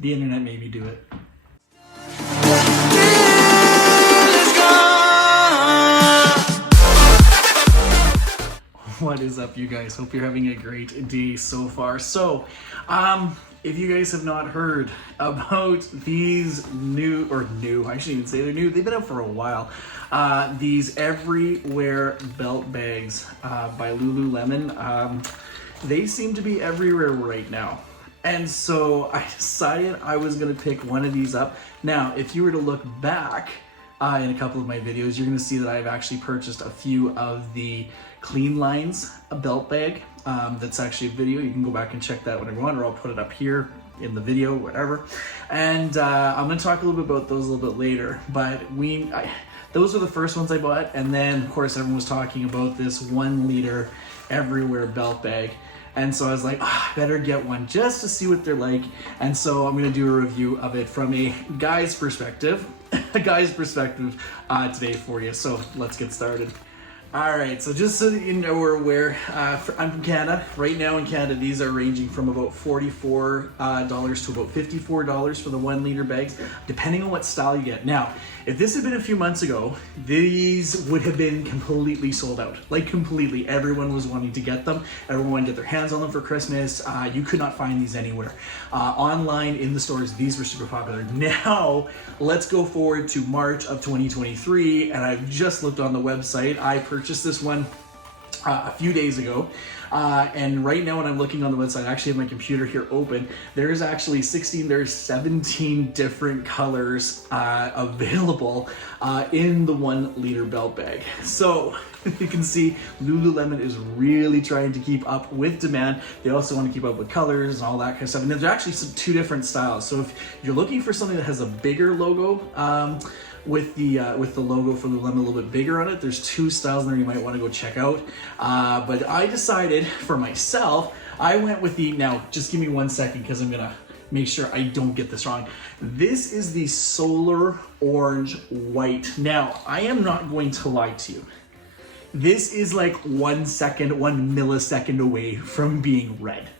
The internet made me do it. What is up, you guys? Hope you're having a great day so far. So, if you guys have not heard about these new, I shouldn't even say they're new, they've been out for a while. These everywhere belt bags by Lululemon, they seem to be everywhere right now. And so I decided I was gonna pick one of these up. Now, if you were to look back in a couple of my videos, you're gonna see that I've actually purchased a few of the Clean Lines belt bag. That's actually a video. You can go back and check that whenever you want, or I'll put it up here in the video, whatever. And I'm gonna talk a little bit about those a little bit later, but those are the first ones I bought. And then of course everyone was talking about this 1 liter everywhere belt bag. And so I was like, I better get one just to see what they're like. And so I'm gonna do a review of it from a guy's perspective, today for you. So let's get started. All right, so just so that you know we're aware, I'm from Canada. Right now in Canada, these are ranging from about $44 to about $54 for the 1 liter bags, depending on what style you get. Now, if this had been a few months ago, these would have been completely sold out. Like completely, everyone was wanting to get them. Everyone wanted to get their hands on them for Christmas. You could not find these anywhere. Online, in the stores, these were super popular. Now, let's go forward to March of 2023, and I've just looked on the website. I purchased this one a few days ago, and right now when I'm looking on the website, I actually have my computer here open. There's actually 17 different colors available in the 1 liter belt bag. So you can see Lululemon is really trying to keep up with demand. They also want to keep up with colors and all that kind of stuff. And there's actually two different styles. So if you're looking for something that has a bigger logo, with the logo for Lululemon a little bit bigger on it, there's 2 styles in there you might want to go check out. But I decided for myself, I went with now just give me 1 second because I'm gonna make sure I don't get this wrong. This is the Solar Orange White. Now, I am not going to lie to you. This is like 1 millisecond away from being red.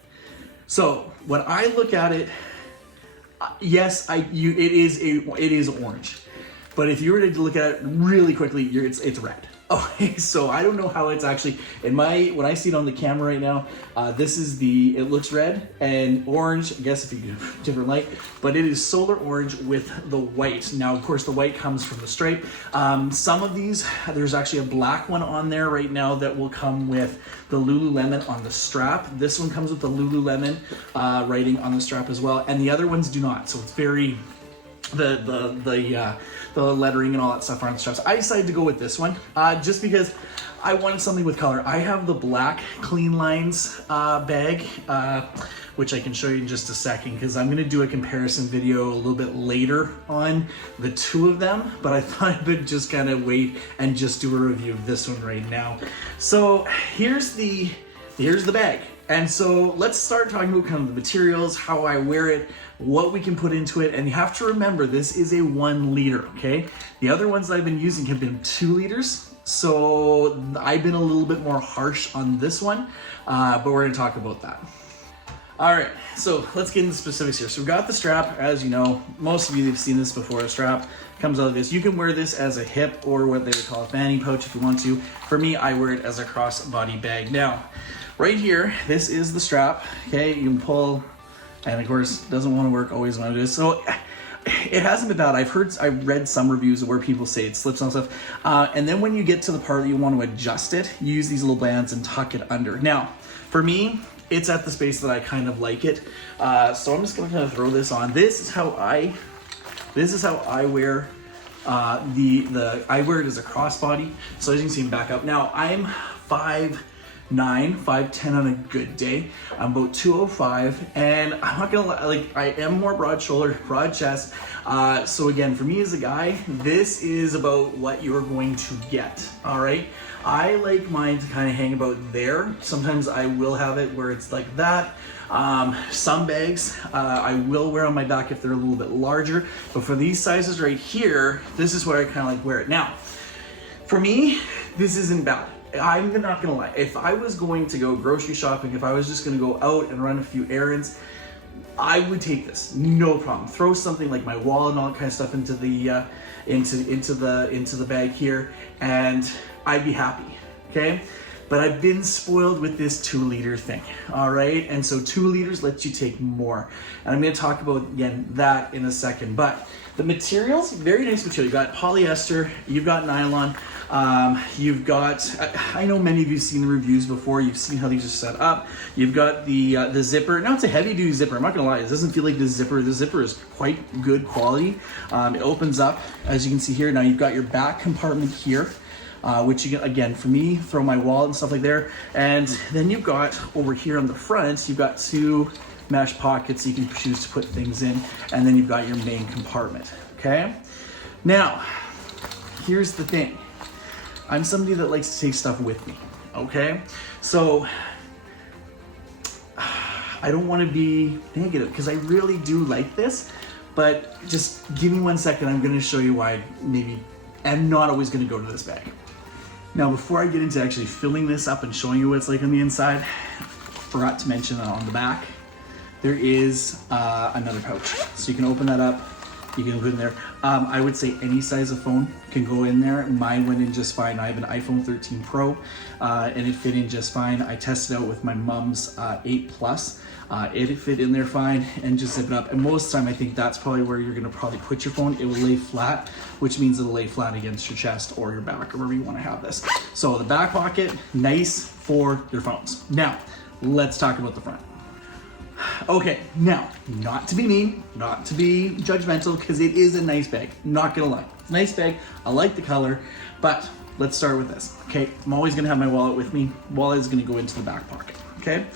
So when I look at it, yes, it is orange. But if you were to look at it really quickly, it's red. Okay, so I don't know how it's actually, when I see it on the camera right now, it looks red and orange, I guess if you give different light, but it is solar orange with the white. Now, of course, the white comes from the stripe. Some of these, there's actually a black one on there right now that will come with the Lululemon on the strap. This one comes with the Lululemon writing on the strap as well, and the other ones do not. So it's very, the lettering and all that stuff are on the straps. I decided to go with this one just because I wanted something with color. I have the black Clean Lines bag, which I can show you in just a second because I'm going to do a comparison video a little bit later on the 2 of them, but I thought I would just kind of wait and just do a review of this one right now. So here's the bag. And so let's start talking about kind of the materials, how I wear it, what we can put into it. And you have to remember, this is a 1 liter, okay? The other ones I've been using have been 2 liters. So I've been a little bit more harsh on this one, but we're gonna talk about that. All right, so let's get into specifics here. So we've got the strap, as you know, most of you have seen this before. The strap comes out of this. You can wear this as a hip or what they would call a fanny pouch if you want to. For me, I wear it as a crossbody bag. Now, right here, this is the strap, okay? You can pull, and of course, doesn't want to work, always want to do this. So it hasn't been bad. I've read some reviews where people say it slips on stuff. And then when you get to the part that you want to adjust it, you use these little bands and tuck it under. Now, for me, it's at the space that I kind of like it. So I'm just gonna kind of throw this on. This is how I wear I wear it as a crossbody. So as you can see, back up. Now I'm 5'9", 5'10" on a good day. I'm about 205, and I'm not gonna lie, like, I am more broad shoulder, broad chest. So again, for me as a guy, this is about what you're going to get, all right? I like mine to kind of hang about there. Sometimes I will have it where it's like that. Some bags I will wear on my back if they're a little bit larger, but for these sizes right here, this is where I kind of like wear it. Now, for me, this isn't bad. I'm not gonna lie. If I was going to go grocery shopping, if I was just gonna go out and run a few errands, I would take this, no problem. Throw something like my wallet and all that kind of stuff into the into the bag here, and I'd be happy. Okay, but I've been spoiled with this 2-liter thing. All right, and so 2 liters lets you take more, and I'm going to talk about again that in a second. But the materials, very nice material. You've got polyester, you've got nylon, you've got, I know many of you have seen the reviews before, you've seen how these are set up. You've got the zipper. Now it's a heavy duty zipper, I'm not gonna lie, it doesn't feel like the zipper. The zipper is quite good quality. It opens up, as you can see here. Now you've got your back compartment here, which you get, again, for me, throw my wallet and stuff like there. And then you've got over here on the front, you've got 2 mesh pockets you can choose to put things in, and then you've got your main compartment. Okay, now here's the thing, I'm somebody that likes to take stuff with me. Okay, so I don't want to be negative because I really do like this, but just give me 1 second. I'm going to show you why maybe I'm not always going to go to this bag. Now, before I get into actually filling this up and showing you what it's like on the inside, forgot to mention that on the back there is another pouch. So you can open that up, you can put it in there. I would say any size of phone can go in there. Mine went in just fine. I have an iPhone 13 Pro and it fit in just fine. I tested out with my mom's 8 Plus. It fit in there fine, and just zip it up. And most of the time I think that's probably where you're gonna probably put your phone. It will lay flat, which means it'll lay flat against your chest or your back or wherever you wanna have this. So the back pocket, nice for your phones. Now, let's talk about the front. Okay, now, not to be mean, not to be judgmental, because it is a nice bag, not gonna lie. It's a nice bag, I like the color, but let's start with this. Okay, I'm always gonna have my wallet with me. Wallet is gonna go into the back pocket, okay?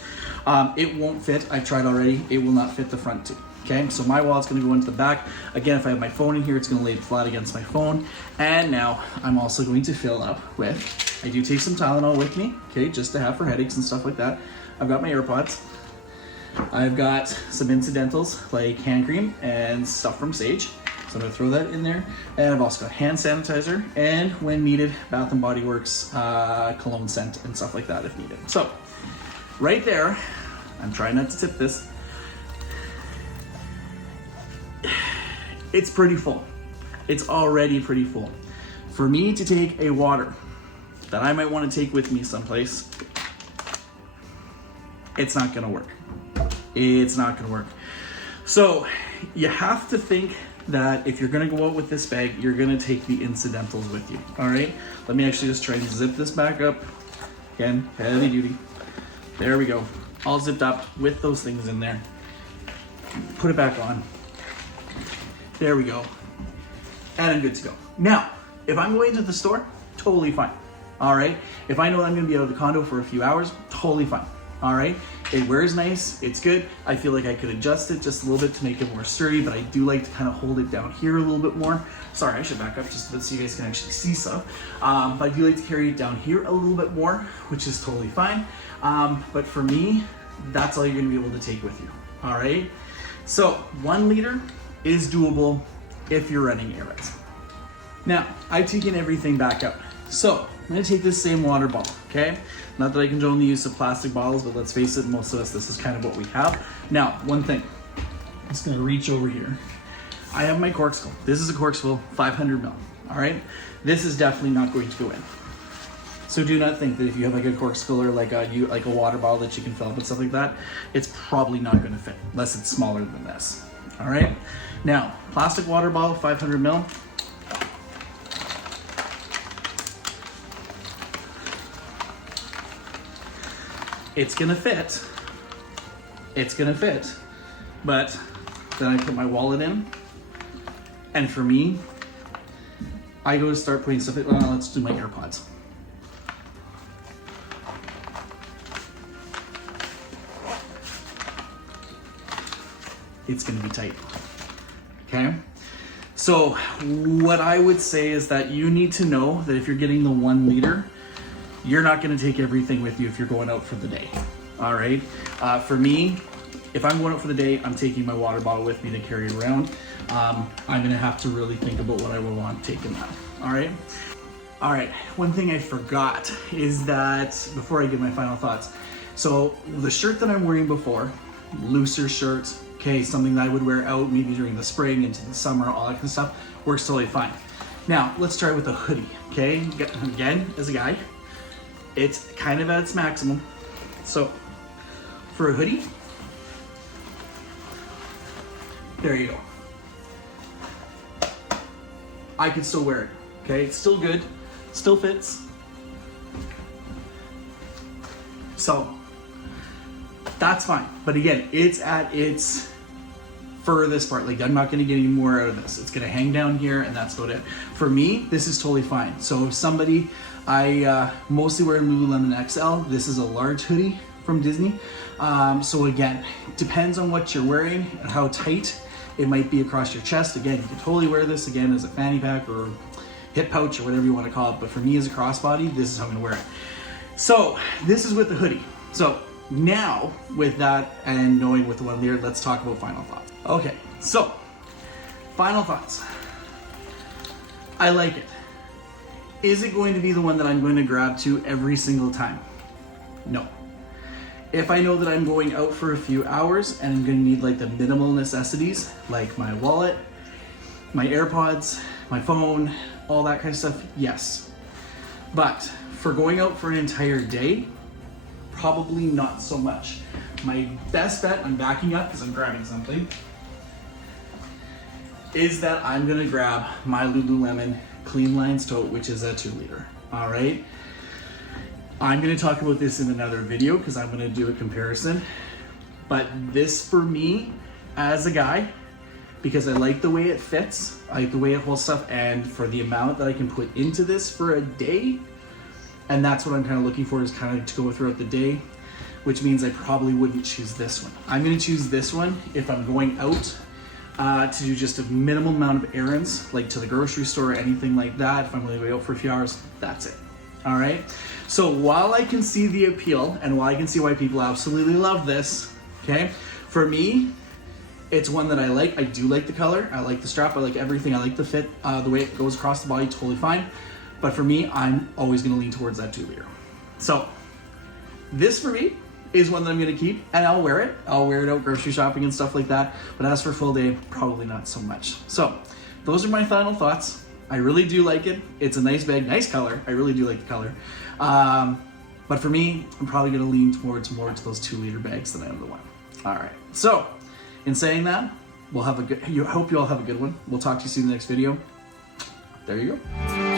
It won't fit, I've tried already, it will not fit the front too. Okay, so my wallet's gonna go into the back. Again, if I have my phone in here, it's gonna lay flat against my phone. And now I'm also going to fill up with, I do take some Tylenol with me, okay, just to have for headaches and stuff like that. I've got my AirPods. I've got some incidentals like hand cream and stuff from Sage. So I'm gonna throw that in there. And I've also got hand sanitizer and, when needed, Bath & Body Works cologne scent and stuff like that if needed. So right there, I'm trying not to tip this. It's pretty full. It's already pretty full. For me to take a water that I might want to take with me someplace, it's not gonna work. It's not gonna work. So you have to think that if you're gonna go out with this bag, you're gonna take the incidentals with you, all right? Let me actually just try and zip this back up. Again, heavy duty. There we go. All zipped up with those things in there. Put it back on. There we go. And I'm good to go. Now, if I'm going to the store, totally fine, all right? If I know that I'm gonna be out of the condo for a few hours, totally fine. All right, it wears nice, it's good. I feel like I could adjust it just a little bit to make it more sturdy, but I do like to kind of hold it down here a little bit more. Sorry, I should back up just a bit so you guys can actually see stuff. But I do like to carry it down here a little bit more, which is totally fine. But for me, that's all you're gonna be able to take with you, all right? So 1 liter is doable if you're running errands. Now, I've taken everything back out. So I'm gonna take this same water bottle, okay? Not that I condone the use of plastic bottles, but let's face it, most of us, this is kind of what we have. Now, one thing, I'm just gonna reach over here. I have my corkscrew. This is a corkscrew, 500 ml, all right? This is definitely not going to go in. So do not think that if you have like a corkscrew or like a water bottle that you can fill up and stuff like that, it's probably not gonna fit, unless it's smaller than this, all right? Now, plastic water bottle, 500 ml. It's gonna fit, but then I put my wallet in, and for me, I go to start putting stuff in. Well, let's do my AirPods. It's gonna be tight, okay? So what I would say is that you need to know that if you're getting the 1 liter, you're not gonna take everything with you if you're going out for the day, all right? For me, if I'm going out for the day, I'm taking my water bottle with me to carry it around. I'm gonna have to really think about what I will want taking that, all right? All right, one thing I forgot is that, before I give my final thoughts, so the shirt that I'm wearing before looser shirt, okay, something that I would wear out maybe during the spring into the summer, all that kind of stuff, works totally fine. Now, let's try with a hoodie, okay? Again, as a guy, it's kind of at its maximum. So, for a hoodie, there you go. I could still wear it, okay? It's still good, still fits. So, that's fine. But again, it's at its furthest part. Like, I'm not gonna get any more out of this. It's gonna hang down here and that's about it. For me, this is totally fine. So if somebody, I mostly wear Lululemon XL. This is a large hoodie from Disney. So again, depends on what you're wearing and how tight it might be across your chest. Again, you can totally wear this again as a fanny pack or hip pouch or whatever you want to call it. But for me as a crossbody, this is how I'm gonna wear it. So this is with the hoodie. So now with that and knowing with the one layer, let's talk about final thoughts. Okay, so final thoughts. I like it. Is it going to be the one that I'm going to grab to every single time? No. If I know that I'm going out for a few hours and I'm going to need like the minimal necessities, like my wallet, my AirPods, my phone, all that kind of stuff, yes. But for going out for an entire day, probably not so much. My best bet, I'm backing up because I'm grabbing something, is that I'm gonna grab my Lululemon Clean Lines tote, which is a 2 liter, all right? I'm gonna talk about this in another video because I'm gonna do a comparison. But this for me, as a guy, because I like the way it fits, I like the way it holds stuff, and for the amount that I can put into this for a day, and that's what I'm kind of looking for, is kind of to go throughout the day, which means I probably wouldn't choose this one. I'm gonna choose this one if I'm going out to do just a minimal amount of errands, like to the grocery store or anything like that. If I'm gonna go out for a few hours, that's it. All right. So while I can see the appeal and while I can see why people absolutely love this, okay, for me, it's one that I like. I do like the color. I like the strap. I like everything. I like the fit, the way it goes across the body, totally fine. But for me, I'm always gonna lean towards that 2 liter. So this for me is one that I'm gonna keep, and I'll wear it. I'll wear it out grocery shopping and stuff like that. But as for full day, probably not so much. So those are my final thoughts. I really do like it. It's a nice bag, nice color. I really do like the color. But for me, I'm probably gonna lean towards more to those 2 liter bags than I am the one. All right. So in saying that, we'll have a good, hope you all have a good one. We'll talk to you soon in the next video. There you go.